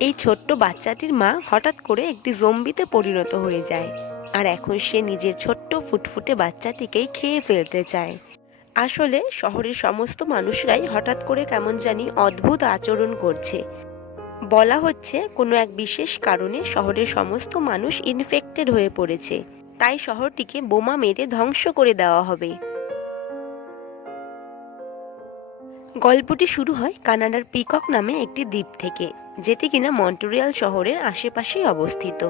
এই ছোট্ট বাচ্চাটির মা হঠাৎ করে একটি জম্বিতে পরিণত হয়ে যায়, আর এখন সে নিজের ছোট্ট ফুটফুটে বাচ্চাটিকেই খেয়ে ফেলতে চায়। আসলে শহরের সমস্ত মানুষরাই হঠাৎ করে কেমন জানি অদ্ভুত আচরণ করছে। বলা হচ্ছে কোনো এক বিশেষ কারণে শহরের সমস্ত মানুষ ইনফেক্টেড হয়ে পড়েছে, তাই শহরটিকে বোমা মেরে ধ্বংস করে দেওয়া হবে। গল্পটি শুরু হয় কানাডার পিকক নামে একটি দ্বীপ থেকে, যেটি কিনা মন্ট্রিয়াল শহরের আশেপাশেই অবস্থিত।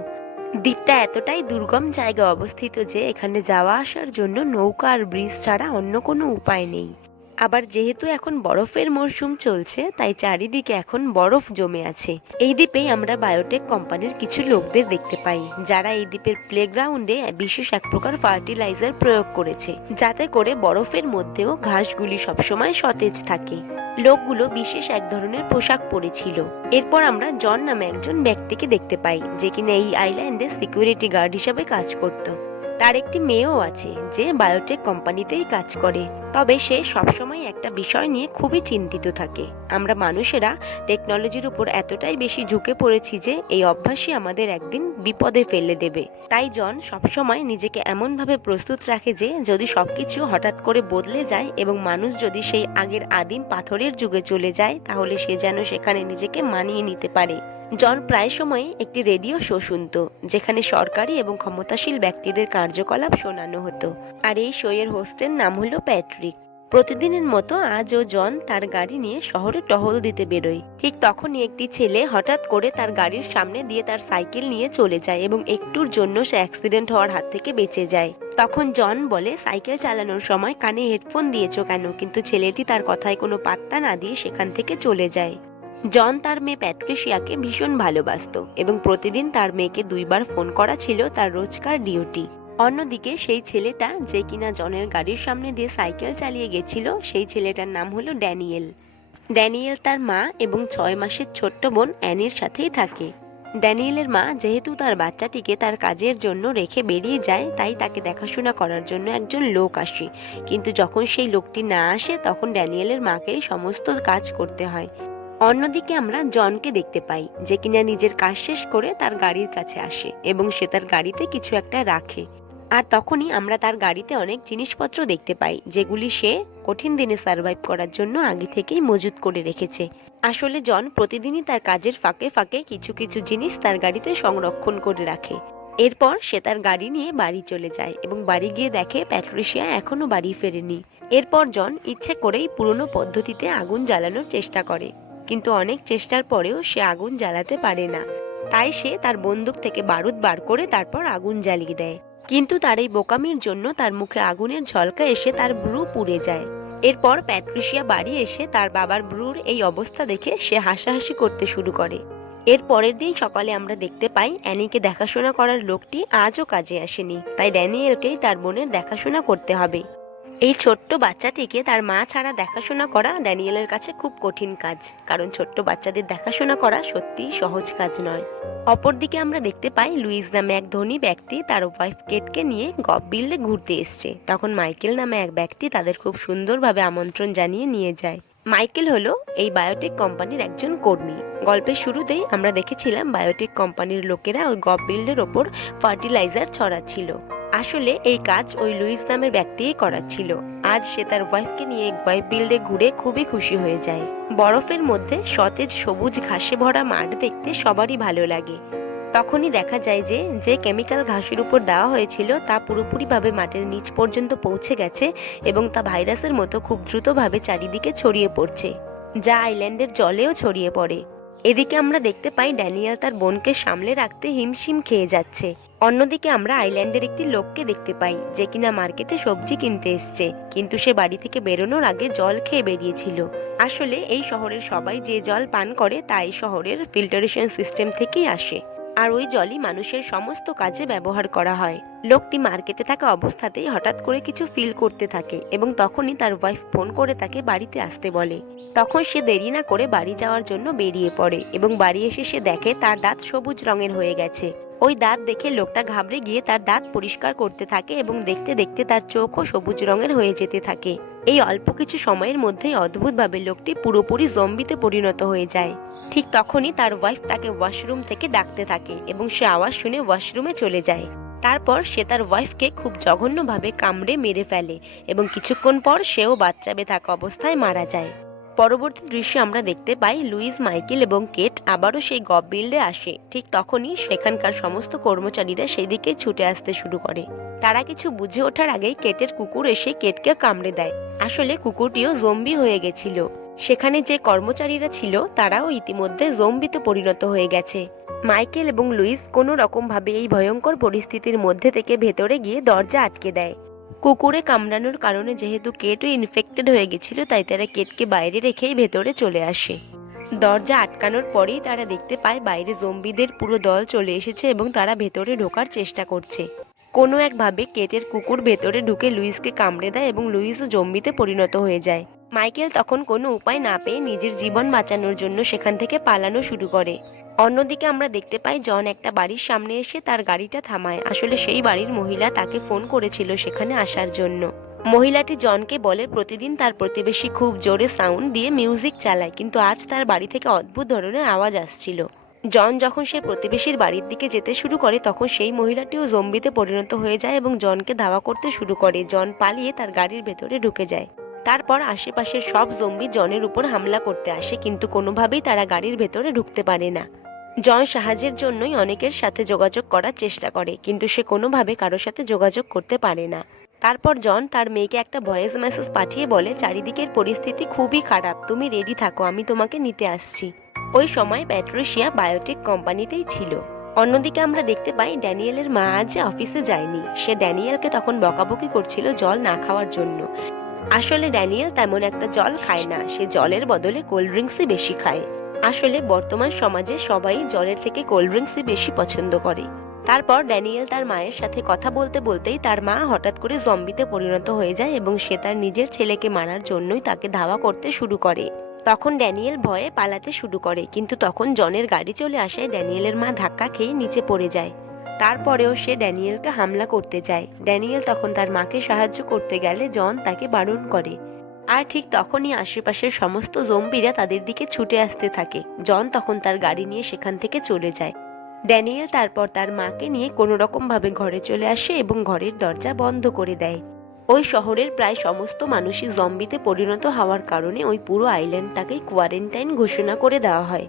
দ্বীপটা এতটাই দুর্গম জায়গায় অবস্থিত যে এখানে যাওয়া আসার জন্য নৌকা আর ব্রিজ ছাড়া অন্য কোনো উপায় নেই। আবার যেহেতু এখন বরফের মরশুম চলছে, তাই চারিদিকে এখন বরফ জমে আছে। এই দ্বীপেই আমরা বায়োটেক কোম্পানির কিছু লোকদের দেখতে পাই, যারা এই দ্বীপের প্লেগ্রাউন্ডে বিশেষ এক প্রকার ফার্টিলাইজার প্রয়োগ করেছে, যাতে করে বরফের মধ্যেও ঘাসগুলি সবসময় সতেজ থাকে। লোকগুলো বিশেষ এক ধরনের পোশাক পরেছিল। এরপর আমরা জন নামে একজন ব্যক্তিকে দেখতে পাই, যে কিনা এই আইল্যান্ডে সিকিউরিটি গার্ড হিসাবে কাজ করত। তার একটি মেয়েও আছে যে বায়োটেক কোম্পানিতেই কাজ করে, তবে সে সবসময় একটা বিষয় নিয়ে খুবই চিন্তিত থাকে। আমরা মানুষেরা টেকনোলজির উপর এতটাই বেশি ঝুঁকে পড়েছি যে এই অভ্যাসই আমাদের একদিন বিপদে ফেলে দেবে। তাই জন সবসময় নিজেকে এমনভাবে প্রস্তুত রাখে যে যদি সবকিছু হঠাৎ করে বদলে যায় এবং মানুষ যদি সেই আগের আদিম পাথরের যুগে চলে যায়, তাহলে সে যেন সেখানে নিজেকে মানিয়ে নিতে পারে। জন প্রায় সময় একটি রেডিও শো শুনত, যেখানে সরকারি এবং ক্ষমতাশীল ব্যক্তিদের কার্যকলাপ শোনানো হতো। আর এই শো এর হোস্টের নাম হলো প্যাট্রিক। প্রতিদিনের মতো আজও জন তার গাড়ি নিয়ে শহরে টহল দিতে বেরোয়। ঠিক তখনই একটি ছেলে হঠাৎ করে তার গাড়ির সামনে দিয়ে তার সাইকেল নিয়ে চলে যায় এবং একটুর জন্য সে অ্যাক্সিডেন্ট হওয়ার হাত থেকে বেঁচে যায়। তখন জন বলে, সাইকেল চালানোর সময় কানে হেডফোন দিয়েছো কেন? কিন্তু ছেলেটি তার কথায় কোনো পাত্তা না দিয়ে সেখান থেকে চলে যায়। জন তার মেয়ে প্যাট্রিশিয়াকে ভীষণ ভালোবাসতো এবং প্রতিদিন তার মেয়েকে 2 বার ফোন করা ছিল তার রোজকার ডিউটি। অন্যদিকে সেই ছেলেটা, যে কিনা জনের গাড়ির সামনে দিয়ে সাইকেল চালিয়ে গেছিল, সেই ছেলেটার নাম হলো ড্যানিয়েল। ড্যানিয়েল তার মা এবং 6 মাসের ছোট্ট বোন অ্যানির সাথেই থাকে। ড্যানিয়েলের মা যেহেতু তার বাচ্চাটিকে তার কাজের জন্য রেখে বেরিয়ে যায়, তাই তাকে দেখাশোনা করার জন্য একজন লোক আসে। কিন্তু যখন সেই লোকটি না আসে, তখন ড্যানিয়েলের মাকেই সমস্ত কাজ করতে হয়। অন্যদিকে আমরা জনকে দেখতে পাই, যে কিনা নিজের কাজ শেষ করে তার গাড়ির কাছে আসে এবং সে তার গাড়িতে কিছু একটা রাখে। আর তখনই আমরা তার গাড়িতে অনেক জিনিসপত্র দেখতে পাই, যেগুলি সে কঠিন দিনে সার্ভাইভ করার জন্য আগে থেকেই মজুত করে রেখেছে। আসলে জন প্রতিদিনই তার কাজের ফাঁকে ফাঁকে কিছু কিছু জিনিস তার গাড়িতে সংরক্ষণ করে রাখে। এরপর সে তার গাড়ি নিয়ে বাড়ি চলে যায় এবং বাড়ি গিয়ে দেখে প্যাট্রিশিয়া এখনো বাড়ি ফেরেনি। এরপর জন ইচ্ছে করেই পুরনো পদ্ধতিতে আগুন জ্বালানোর চেষ্টা করে, কিন্তু অনেক চেষ্টার পরেও সে আগুন জ্বালাতে পারে না। তাই সে তার বন্দুক থেকে বারুদ বার করে তারপর আগুন জ্বালিয়ে দেয়। কিন্তু তার এই বোকামির জন্য তার মুখে আগুনের ঝলকা এসে তার ব্রু পুড়ে যায়। এরপর প্যাট্রিশিয়া বাড়ি এসে তার বাবার ব্রুর এই অবস্থা দেখে সে হাসাহাসি করতে শুরু করে। এর পরের দিন সকালে আমরা দেখতে পাই অ্যানিকে দেখাশোনা করার লোকটি আজও কাজে আসেনি, তাই ড্যানিয়েলকেই তার বোনের দেখাশোনা করতে হবে। এই ছোট্ট বাচ্চাটিকে তার মা ছাড়া দেখাশোনা করা ড্যানিয়েলের কাছে খুব কঠিন কাজ, কারণ ছোট্ট বাচ্চাদের দেখাশোনা করা সত্যিই সহজ কাজ নয়। অপরদিকে আমরা দেখতে পাই লুইস নামে এক ধনী ব্যক্তি তার ওয়াইফ কেটকে নিয়ে গভভিলে ঘুরতে এসছে। তখন মাইকেল নামে এক ব্যক্তি তাদের খুব সুন্দরভাবে আমন্ত্রণ জানিয়ে নিয়ে যায়। মাইকেল হলো এই বায়োটেক কোম্পানির একজন কর্মী। গল্পের শুরুতেই আমরা দেখেছিলাম বায়োটেক কোম্পানির লোকেরা ওই গভভিলের ওপর ফার্টিলাইজার ছড়াচ্ছিল। আসলে এই কাজ ওই লুইস নামের ব্যক্তিই করাচ্ছিল। আজ সে তার ওয়াইফকে নিয়ে গভভিলে ঘুরে খুবই খুশি হয়ে যায়। বরফের মধ্যে সতেজ সবুজ ঘাসে ভরা মাঠ দেখতে সবারই ভালো লাগে। তখনই দেখা যায় যে যে কেমিক্যাল ঘাসের উপর দেওয়া হয়েছিল তা পুরোপুরিভাবে মাটির নিচ পর্যন্ত পৌঁছে গেছে এবং তা ভাইরাসের মতো খুব দ্রুতভাবে চারিদিকে ছড়িয়ে পড়ছে, যা আইল্যান্ডের জলেও ছড়িয়ে পড়ে। এদিকে আমরা দেখতে পাই ড্যানিয়েল তার বোনকে সামলে রাখতে হিমশিম খেয়ে যাচ্ছে। অন্যদিকে আমরা আইল্যান্ডের একটি লোককে দেখতে পাই, যে কিনা মার্কেটে সবজি কিনতে এসছে, কিন্তু সে বাড়ি থেকে বেরোনোর আগে জল খেয়ে বেরিয়েছিল। আসলে এই শহরের সবাই যে জল পান করে তা এই শহরের ফিল্টারেশন সিস্টেম থেকেই আসে, আর ওই জলই মানুষের সমস্ত কাজে ব্যবহার করা হয়। লোকটি মার্কেটে থাকা অবস্থাতেই হঠাৎ করে কিছু ফিল করতে থাকে এবং তখনই তার ওয়াইফ ফোন করে তাকে বাড়িতে আসতে বলে। তখন সে দেরি না করে বাড়ি যাওয়ার জন্য বেরিয়ে পড়ে এবং বাড়ি এসে সে দেখে তার দাঁত সবুজ রঙের হয়ে গেছে। ওই দাঁত দেখে লোকটা ঘাবড়ে গিয়ে তার দাঁত পরিষ্কার করতে থাকে এবং দেখতে দেখতে তার চোখও সবুজ রঙের হয়ে যেতে থাকে। এই অল্প কিছু সময়ের মধ্যেই অদ্ভুতভাবে লোকটি পুরোপুরি জম্বিতে পরিণত হয়ে যায়। ঠিক তখনই তার ওয়াইফ তাকে ওয়াশরুম থেকে ডাকতে থাকে এবং সে আওয়াজ শুনে ওয়াশরুমে চলে যায়। তারপর সে তার ওয়াইফকে খুব জঘন্যভাবে কামড়ে মেরে ফেলে এবং কিছুক্ষণ পর সেও বাচ্চাবে থাকা অবস্থায় মারা যায়। পরবর্তী দৃশ্যে আমরা দেখতে পাই লুইস, মাইকেল এবং কেট আবারও সেই গব বিল্ডে আসে। ঠিক তখনই সেখানকার সমস্ত কর্মচারীরা সেই দিকে ছুটে আসতে শুরু করে। তারা কিছু বুঝে ওঠার আগেই কেটের কুকুর এসে কেটকে কামড়ে দেয়। আসলে কুকুরটিও জম্বি হয়ে গেছিল। সেখানে যে কর্মচারীরা ছিল তারাও ইতিমধ্যে জম্বিতে পরিণত হয়ে গেছে। মাইকেল এবং লুইস কোনো রকম ভাবে এই ভয়ঙ্কর পরিস্থিতির মধ্যে থেকে ভেতরে গিয়ে দরজা আটকে দেয়। কুকুরে কামড়ানোর কারণে যেহেতু কেটও ইনফেক্টেড হয়ে গেছিল, তাই তারা কেটকে বাইরে রেখেই ভেতরে চলে আসে। দরজা আটকানোর পরেই তারা দেখতে পায় বাইরে জম্বিদের পুরো দল চলে এসেছে এবং তারা ভেতরে ঢোকার চেষ্টা করছে। কোনো একভাবে কেটের কুকুর ভেতরে ঢুকে লুইসকে কামড়ে দেয় এবং লুইসও জম্বিতে পরিণত হয়ে যায়। মাইকেল তখন কোনো উপায় না পেয়ে নিজের জীবন বাঁচানোর জন্য সেখান থেকে পালানো শুরু করে। অন্যদিকে আমরা দেখতে পাই জন একটা বাড়ির সামনে এসে তার গাড়িটা থামায়। আসলে সেই বাড়ির মহিলা তাকে ফোন করেছিল সেখানে আসার জন্য। মহিলাটি জনকে বলে প্রতিদিন তার প্রতিবেশী খুব জোরে সাউন্ড দিয়ে মিউজিক চালায়, কিন্তু আজ তার বাড়ি থেকে অদ্ভুত ধরনের আওয়াজ আসছিল। জন যখন সে প্রতিবেশীর বাড়ির দিকে যেতে শুরু করে তখন সেই মহিলাটিও জম্বিতে পরিণত হয়ে যায় এবং জনকে ধাওয়া করতে শুরু করে। জন পালিয়ে তার গাড়ির ভেতরে ঢুকে যায়। তারপর আশেপাশের সব জম্বি জনের উপর হামলা করতে আসে, কিন্তু কোনোভাবেই তারা গাড়ির ভেতরে ঢুকতে পারে না। জন সাহায্যের জন্যই অনেকের সাথে যোগাযোগ করার চেষ্টা করে, কিন্তু সে কোনোভাবে কারোর সাথে যোগাযোগ করতে পারে না। তারপর জন তার মেয়েকে একটা ভয়েস মেসেজ পাঠিয়ে বলে, চারিদিকের পরিস্থিতি খুবই খারাপ, তুমি রেডি থাকো, আমি তোমাকে নিতে আসছি। ওই সময় প্যাট্রিশিয়া বায়োটেক কোম্পানিতেই ছিল। অন্যদিকে আমরা দেখতে পাই ড্যানিয়েলের মা আজ অফিসে যায়নি। সে ড্যানিয়েলকে তখন বকাবকি করছিল জল না খাওয়ার জন্য। আসলে ড্যানিয়েল তেমন একটা জল খায় না, সে জলের বদলে কোল্ড ড্রিঙ্কসই বেশি খায়। আসলে বর্তমান সমাজে সবাই জলের থেকে কোল্ড ড্রিঙ্কসই বেশি পছন্দ করে। তারপর ড্যানিয়েল তার মায়ের সাথে কথা বলতে বলতেই তার মা হঠাৎ করে জম্বিতে পরিণত হয়ে যায় এবং সে তার নিজের ছেলেকে মারার জন্যই তাকে ধাওয়া করতে শুরু করে। তখন ড্যানিয়েল ভয়ে পালাতে শুরু করে, কিন্তু তখন জনের গাড়ি চলে আসায় ড্যানিয়েলের মা ধাক্কা খেয়ে নিচে পড়ে যায়। তারপরেও সে ড্যানিয়েলকে হামলা করতে যায়। ড্যানিয়েল তখন তার মাকে সাহায্য করতে গেলে জন তাকে বারণ করে। আর ঠিক তখনই আশেপাশের সমস্ত জম্বিরা তাদের দিকে ছুটে আসতে থাকে। জন তখন তার গাড়ি নিয়ে সেখান থেকে চলে যায়। ড্যানিয়েল তারপর তার মাকে নিয়ে কোনো রকম ভাবে ঘরে চলে আসে এবং ঘরের দরজা বন্ধ করে দেয়। ওই শহরের প্রায় সমস্ত মানুষই জম্বিতে পরিণত হওয়ার কারণে ওই পুরো আইল্যান্ডটাকে কোয়ারেন্টাইন ঘোষণা করে দেওয়া হয়।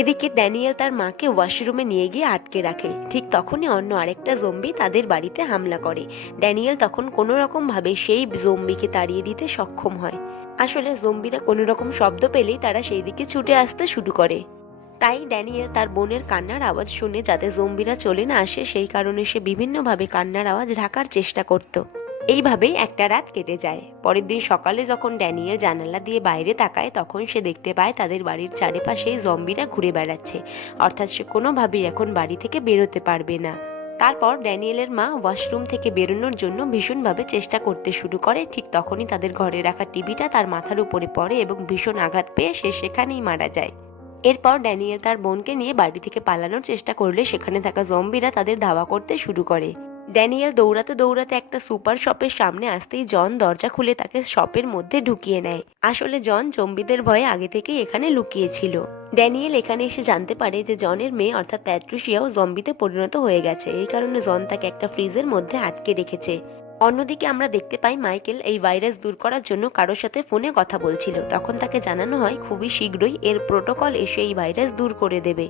এদিকে ড্যানিয়েল তার মাকে ওয়াশরুমে নিয়ে গিয়ে আটকে রাখে। ঠিক তখনই অন্য আরেকটা জম্বি তাদের বাড়িতে হামলা করে। ড্যানিয়েল তখন কোনো রকম ভাবে সেই জম্বিকে তাড়িয়ে দিতে সক্ষম হয়। আসলে জম্বিরা কোনো রকম শব্দ পেলেই তারা সেই দিকে ছুটে আসতে শুরু করে। তাই ড্যানিয়েল তার বোনের কান্নার আওয়াজ শুনে যাতে জম্বিরা চলে না আসে সেই কারণে সে বিভিন্নভাবে কান্নার আওয়াজ ঢাকার চেষ্টা করত। এইভাবেই একটা রাত কেটে যায়। পরের দিন সকালে যখন ড্যানিয়েল জানালা দিয়ে বাইরে তাকায় তখন সে দেখতে পায় তাদের বাড়ির চারিপাশে জম্বিরা ঘুরে বেড়াচ্ছে, অর্থাৎ সে কোনোভাবেই এখন বাড়ি থেকে বেরোতে পারবে না। তারপর ড্যানিয়েলের মা ওয়াশরুম থেকে বেরোনোর জন্য ভীষণভাবে চেষ্টা করতে শুরু করে। ঠিক তখনই তাদের ঘরে রাখা টিভিটা তার মাথার উপরে পড়ে এবং ভীষণ আঘাত পেয়ে সে সেখানেই মারা যায়। এরপর ড্যানিয়েল তার বোনকে নিয়ে বাড়ি থেকে পালানোর চেষ্টা করলে সেখানে থাকা জম্বিরা তাদের ধাওয়া করতে শুরু করে। ড্যানিয়েল দৌড়াতে দৌড়াতে একটা সুপার শপের সামনে আসতেই জন দরজা খুলে তাকে শপের মধ্যে ঢুকিয়ে নেয়। আসলে জন জম্বিদের ভয়ে আগে থেকেই এখানে লুকিয়েছিল। ড্যানিয়েল এখানে এসে জানতে পারে যে জনের মেয়ে অর্থাৎ প্যাট্রিশিয়াও জম্বিতে পরিণত হয়ে গেছে। এই কারণে জন তাকে একটা ফ্রিজের মধ্যে আটকে রেখেছে। অন্যদিকে আমরা দেখতে পাই মাইকেল এই ভাইরাস দূর করার জন্য কারোর সাথে ফোনে কথা বলছিল। তখন তাকে জানানো হয় খুবই শীঘ্রই এর প্রোটোকল এসে এই ভাইরাস দূর করে দেবে।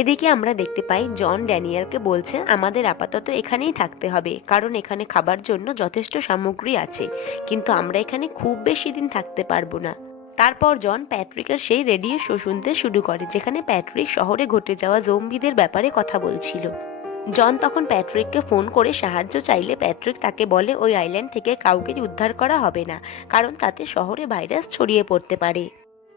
এদিকে আমরা দেখতে পাই জন ড্যানিয়েলকে বলছে আমাদের আপাতত এখানেই থাকতে হবে, কারণ এখানে খাবার জন্য যথেষ্ট সামগ্রী আছে, কিন্তু আমরা এখানে খুব বেশি দিন থাকতে পারবো না। তারপর জন প্যাট্রিকের সেই রেডিও শো শুনতে শুরু করে যেখানে প্যাট্রিক শহরে ঘটে যাওয়া জম্বিদের ব্যাপারে কথা বলছিল। জন তখন প্যাট্রিককে ফোন করে সাহায্য চাইলে প্যাট্রিক তাকে বলে ওই আইল্যান্ড থেকে কাউকে উদ্ধার করা হবে না, কারণ তাতে শহরে ভাইরাস ছড়িয়ে পড়তে পারে।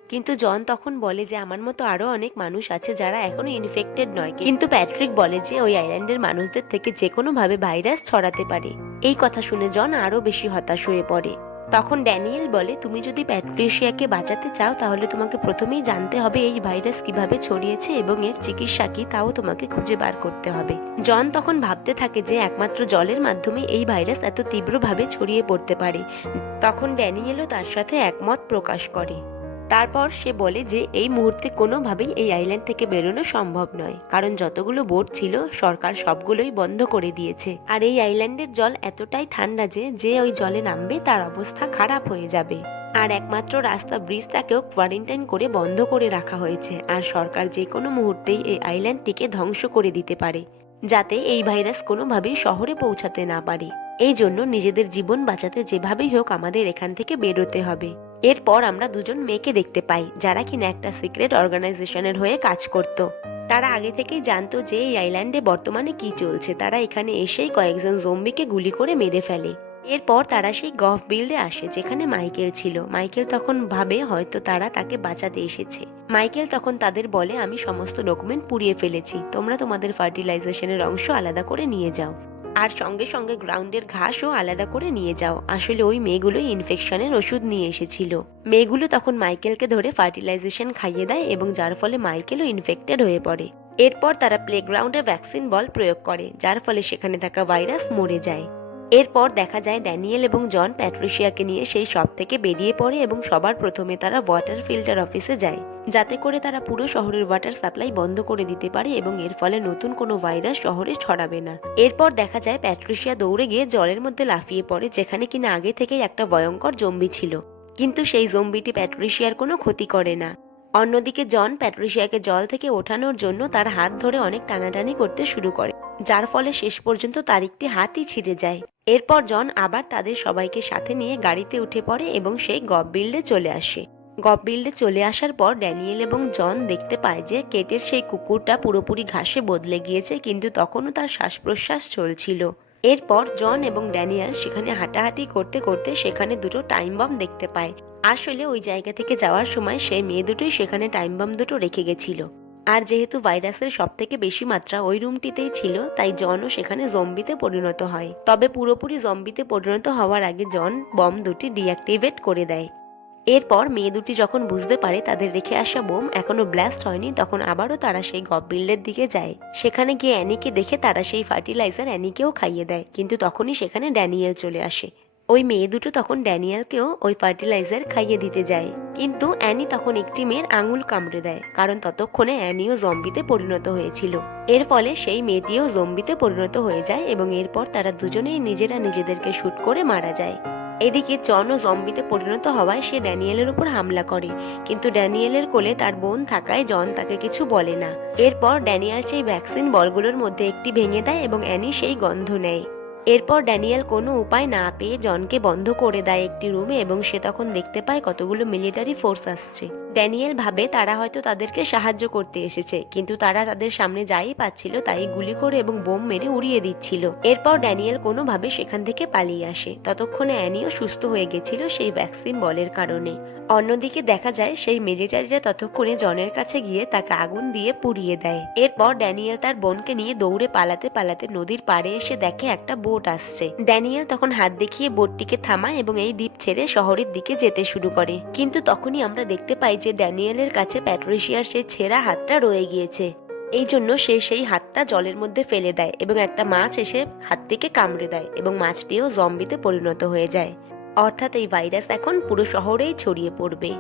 কিন্তু জন তখন বলে যে আমার মতো আরো অনেক মানুষ আছে যারা এখনো ইনফেক্টেড নয়, কিন্তু প্যাট্রিক বলে যে ওই আইল্যান্ডের মানুষদের থেকে যে কোনো ভাবে ভাইরাস ছড়াতে পারে। এই কথা শুনে জন আরো বেশি হতাশ হয়ে পড়ে। তখন ড্যানিয়েল বলে, তুমি যদি প্যাট্রিশিয়াকে বাঁচাতে চাও তাহলে তোমাকে প্রথমেই জানতে হবে এই ভাইরাস কিভাবে ছড়িয়েছে এবং এর চিকিৎসা কি তাও তোমাকে খুঁজে বার করতে হবে। জন তখন ভাবতে থাকে যে একমাত্র জলের মাধ্যমে এই ভাইরাস এত তীব্রভাবে ছড়িয়ে পড়তে পারে। তখন ড্যানিয়েলও তার সাথে একমত প্রকাশ করে। তারপর সে বলে যে এই মুহূর্তে কোনোভাবেই এই আইল্যান্ড থেকে বেরোনো সম্ভব নয়, কারণ যতগুলো বোট ছিল সরকার সবগুলোই বন্ধ করে দিয়েছে। আর এই আইল্যান্ডের জল এতটাই ঠান্ডা যে ওই জলে নামবে তার অবস্থা খারাপ হয়ে যাবে। আর একমাত্র রাস্তা ব্রিজটাকেও কোয়ারেন্টাইন করে বন্ধ করে রাখা হয়েছে। আর সরকার যে কোনো মুহূর্তেই এই আইল্যান্ডটিকে ধ্বংস করে দিতে পারে, যাতে এই ভাইরাস কোনোভাবেই শহরে পৌঁছাতে না পারে। এই জন্য নিজেদের জীবন বাঁচাতে যেভাবেই হোক আমাদের এখান থেকে বেরোতে হবে। এরপর আমরা দুজন মেয়েকে দেখতে পাই যারা কিনা একটা সিক্রেট অর্গানাইজেশনের হয়ে কাজ করত। তারা আগে থেকেই জানতো যে এই আইল্যান্ডে বর্তমানে কি চলছে। তারা এখানে এসেই কয়েকজন জম্বিকে গুলি করে মেরে ফেলে। এরপর তারা সেই গফ বিল্ডে আসে যেখানে মাইকেল ছিল। মাইকেল তখন ভাবে হয়তো তারা তাকে বাঁচাতে এসেছে। মাইকেল তখন তাদের বলে, আমি সমস্ত ডকুমেন্ট পুড়িয়ে ফেলেছি, তোমরা তোমাদের ফার্টিলাইজেশনের অংশ আলাদা করে নিয়ে যাও, আর সঙ্গে সঙ্গে গ্রাউন্ডের ঘাসও আলাদা করে নিয়ে যাও। আসলে ওই মেয়েগুলো ইনফেকশনের ওষুধ নিয়ে এসেছিল। মেয়েগুলো তখন মাইকেলকে ধরে ফার্টিলাইজেশন খাইয়ে দেয় এবং যার ফলে মাইকেলও ইনফেক্টেড হয়ে পড়ে। এরপর তারা প্লেগ্রাউন্ডে ভ্যাকসিন বল প্রয়োগ করে, যার ফলে সেখানে থাকা ভাইরাস মরে যায়। এরপর দেখা যায় ড্যানিয়েল এবং জন প্যাট্রিশিয়াকে নিয়ে সেই শপ থেকে বেরিয়ে পড়ে এবং সবার প্রথমে তারা ওয়াটার ফিল্টার অফিসে যায়, যাতে করে তারা পুরো শহরের ওয়াটার সাপ্লাই বন্ধ করে দিতে পারে এবং এর ফলে নতুন কোনো ভাইরাস শহরে ছড়াবে না। এরপর দেখা যায় প্যাট্রিশিয়া দৌড়ে গিয়ে জলের মধ্যে লাফিয়ে পড়ে, যেখানে কিনা আগে থেকেই একটা ভয়ঙ্কর জম্বি ছিল, কিন্তু সেই জম্বিটি প্যাট্রিশিয়ার কোনো ক্ষতি করে না। অন্যদিকে জন প্যাট্রিশিয়াকে জল থেকে ওঠানোর জন্য তার হাত ধরে অনেক টানাটানি করতে শুরু করে, যার ফলে শেষ পর্যন্ত তার একটি হাতই ছিঁড়ে যায়। এরপর জন আবার তাদের সবাইকে সাথে নিয়ে গাড়িতে উঠে পড়ে এবং সেই গফ বিল্ডে চলে আসে। গফ বিল্ডে চলে আসার পর ড্যানিয়েল এবং জন দেখতে পায় যে কেটের সেই কুকুরটা পুরোপুরি ঘাসে বদলে গিয়েছে, কিন্তু তখনও তার শ্বাস প্রশ্বাস চলছিল। এরপর জন এবং ড্যানিয়েল সেখানে হাঁটাহাঁটি করতে করতে সেখানে দুটো টাইম বম দেখতে পায়। আসলে ওই জায়গা থেকে যাওয়ার সময় সেই মেয়ে দুটোই সেখানে টাইম বম দুটো রেখে গেছিল। আর যেহেতু ভাইরাসের সব থেকে বেশি মাত্রা ওই রুমটিতেই ছিল, তাই জনও সেখানে জম্বিতে পরিণত হয়। তবে পুরোপুরি জম্বিতে পরিণত হওয়ার আগে জন বম দুটি ডিঅ্যাক্টিভেট করে দেয়। এরপর মেয়ে দুটি যখন বুঝতে পারে তাদের রেখে আসা বোম এখনো ব্লাস্ট হয়নি, তখন আবারও তারা সেই গফ বিল্ডের দিকে যায়। সেখানে গিয়ে অ্যানিকে দেখে তারা সেই ফার্টিলাইজার অ্যানিকেও খাইয়ে দেয়, কিন্তু তখনই সেখানে ড্যানিয়েল চলে আসে। ওই মেয়ে দুটো তখন ড্যানিয়েলকেও ওই ফার্টিলাইজার খাইয়ে দিতে যায়, কিন্তু অ্যানি তখন একটি মেয়ের আঙুল কামড়ে দেয়, কারণ ততক্ষণে অ্যানিও জম্বিতে পরিণত হয়েছিল। এর ফলে সেই মেয়েটিও জম্বিতে পরিণত হয়ে যায় এবং এরপর তারা দুজনেই নিজেরা নিজেদেরকে শুট করে মারা যায়। এদিকে জনও জম্বিতে পরিণত হওয়ায় সে ড্যানিয়েলের উপর হামলা করে, কিন্তু ড্যানিয়েলের কোলে তার বোন থাকায় জন তাকে কিছু বলে না। এরপর ড্যানিয়েল সেই ভ্যাকসিন বলগুলোর মধ্যে একটি ভেঙে দেয় এবং অ্যানি সেই গন্ধ নেয়। এরপর ড্যানিয়েল কোনো উপায় না পেয়ে জনকে বন্ধ করে দেয় একটি রুমে এবং সে তখন দেখতে পায় কতগুলো মিলিটারি ফোর্স আসছে। ড্যানিয়েল ভাবে তারা হয়তো তাদেরকে সাহায্য করতে এসেছে, কিন্তু তারা তাদের সামনে যাই পাচ্ছিল তাই গুলি করে এবং বোম মেরে উড়িয়ে দিচ্ছিল। এরপর ড্যানিয়েল কোনোভাবে সেখান থেকে পালিয়ে আসে। ততক্ষণে অ্যানিও সুস্থ হয়ে গেছিল সেই ভ্যাকসিন বলের কারণে। অন্যদিকে দেখা যায় সেই মিলিটারিরা ততক্ষণে জনের কাছে গিয়ে তাকে আগুন দিয়ে পুড়িয়ে দেয়। এরপর ড্যানিয়েল তার বোনকে নিয়ে দৌড়ে পালাতে পালাতে নদীর পাড়ে এসে দেখে একটা বোট আসছে। ড্যানিয়েল তখন হাত দেখিয়ে বোটটিকে থামায় এবং এই দ্বীপ ছেড়ে শহরের দিকে যেতে শুরু করে, কিন্তু তখনই আমরা দেখতে পাই যে ড্যানিয়েলের কাছে প্যাট্রিশিয়ার সেই ছেঁড়া হাতটা রয়ে গিয়েছে। এই জন্য সে সেই হাতটা জলের মধ্যে ফেলে দেয় এবং একটা মাছ এসে হাত থেকে কামড়ে দেয় এবং মাছটিও জম্বিতে পরিণত হয়ে যায়। অর্থাৎ এই ভাইরাস এখন পুরো শহরেই ছড়িয়ে পড়বে।